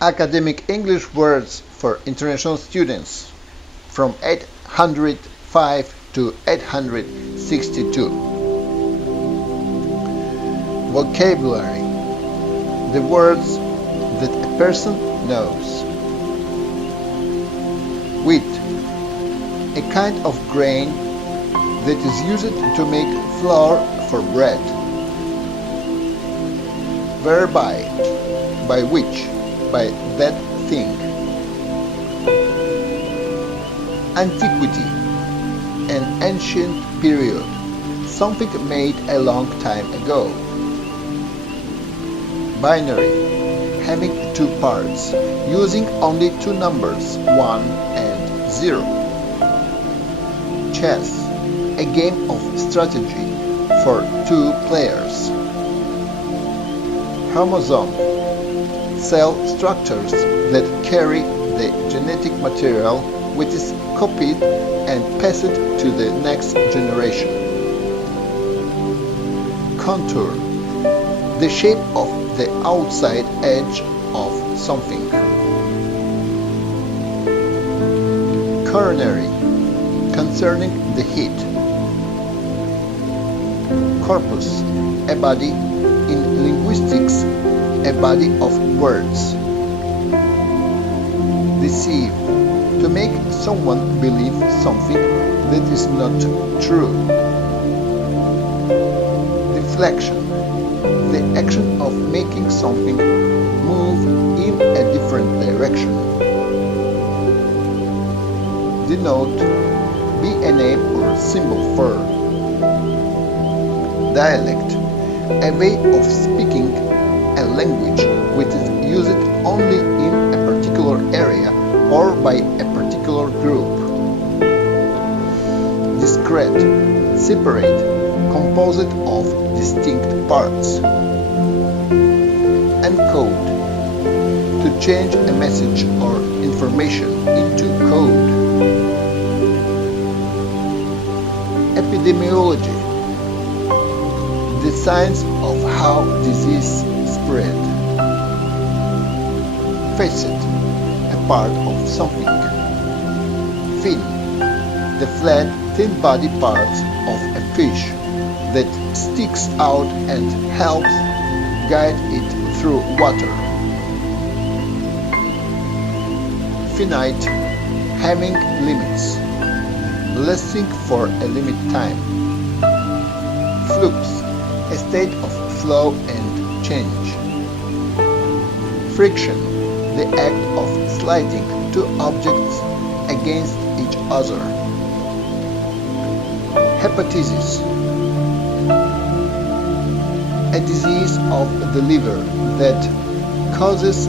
Academic English words for international students from 805 to 862. Vocabulary: the words that a person knows. Wheat, a kind of grain that is used to make flour for bread. Whereby, by which, by that thing. Antiquity, an ancient period, something made a long time ago. Binary, having two parts, using only two numbers, 1 and 0. Chess, a game of strategy for two players. Chromosome, cell structures that carry the genetic material which is copied and passed to the next generation. Contour, the shape of the outside edge of something. Coronary, concerning the heat. Corpus, a body, in linguistics, a body of words. Deceive, to make someone believe something that is not true. Deflection, the action of making something move in a different direction. Denote, be a name or symbol for. Dialect, a way of speaking a language which is used only in a particular area or by a particular group. Discrete, separate, composed of distinct parts. Encode, to change a message or information into code. Epidemiology, the science of how disease spread. Facet, a part of something. Fin, the flat, thin body parts of a fish that sticks out and helps guide it through water. Finite, having limits, lasting for a limit time. Flux, a state of flow and change. Friction, the act of sliding two objects against each other. Hepatitis, a disease of the liver that causes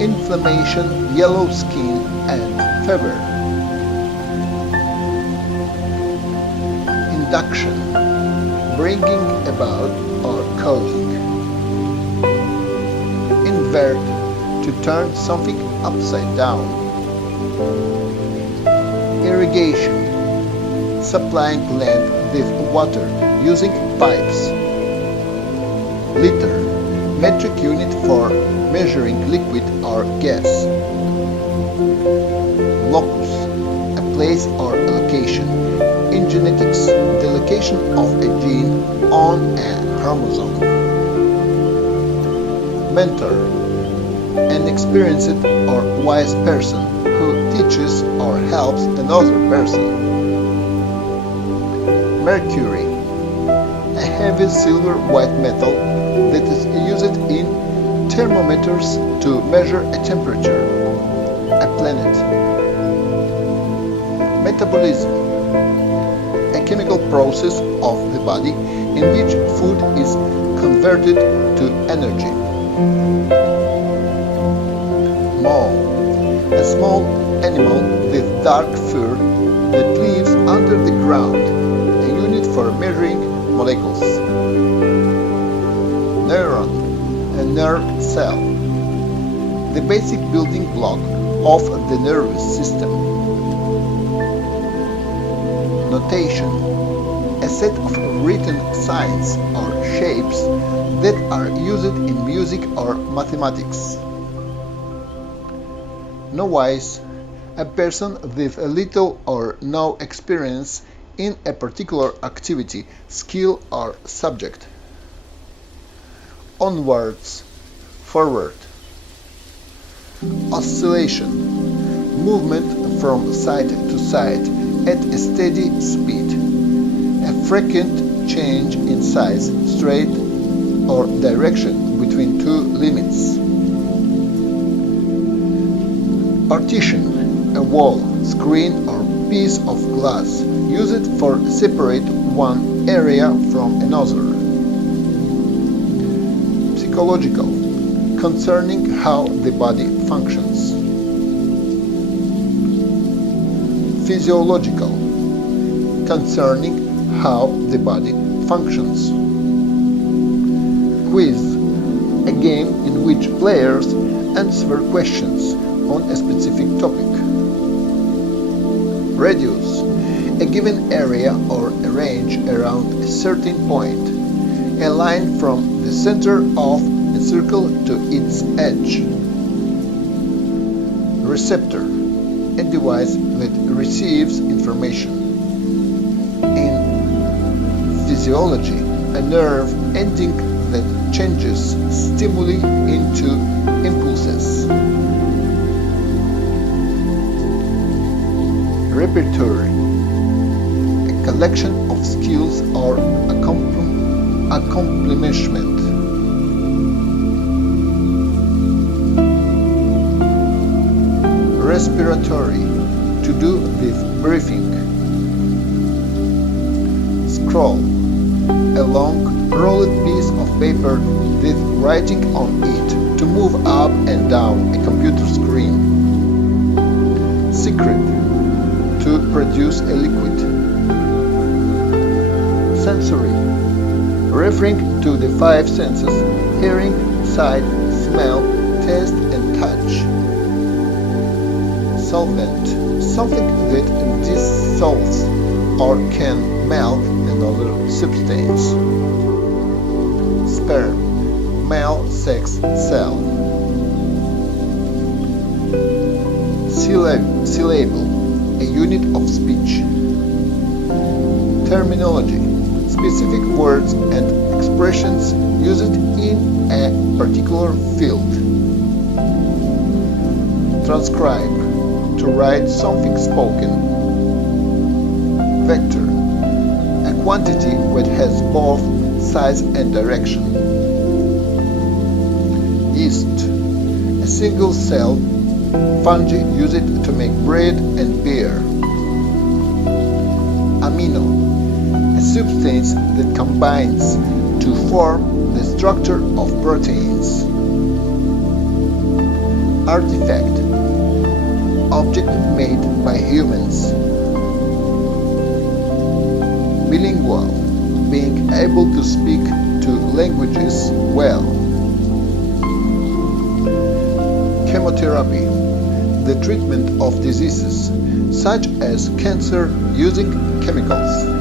inflammation, yellow skin, and fever. Induction, bringing about or causing. Invert, to turn something upside down. Irrigation, supplying land with water using pipes. Liter, metric unit for measuring liquid or gas. Locus, a place or a location. In genetics, the location of a gene on a chromosome. Mentor, an experienced or wise person who teaches or helps another person. Mercury, a heavy silver-white metal that is used in thermometers to measure a temperature. A planet. Metabolism, a chemical process of the body in which food is converted to energy. Mole, a small animal with dark fur that lives under the ground, a unit for measuring molecules. Neuron, a nerve cell, the basic building block of the nervous system. Notation, a set of written signs or shapes that are used in music or mathematics. Novice, a person with little or no experience in a particular activity, skill or subject. Onwards, forward. Oscillation, movement from side to side at a steady speed, a frequent change in size, straight or direction between two limits. Partition, a wall, screen or piece of glass, used for separate one area from another. Psychological, concerning how the body functions. Physiological, concerning how the body functions. Quiz, a game in which players answer questions on a specific topic. Radius, a given area or a range around a certain point, a line from the center of a circle to its edge. Receptor, a device that receives information. In physiology, a nerve ending that changes stimuli into impulses. Repertoire, a collection of skills or accomplishment. Respiratory, to do with breathing. Scroll, a long rolled piece of paper with writing on it to move up and down a computer screen. Secret, to produce a liquid. Sensory, referring to the five senses: hearing, sight, smell, taste, and touch. Solvent, something that dissolves or can melt another substance. Sperm, male sex cell. Syllable, a unit of speech. Terminology, specific words and expressions used in a particular field. Transcribe, to write something spoken. Vector, a quantity that has both size and direction. Yeast, a single-celled fungi used to make bread and beer. Amino, a substance that combines to form the structure of proteins. Artifact, object made by humans. Bilingual, being able to speak two languages well. Chemotherapy, the treatment of diseases such as cancer using chemicals.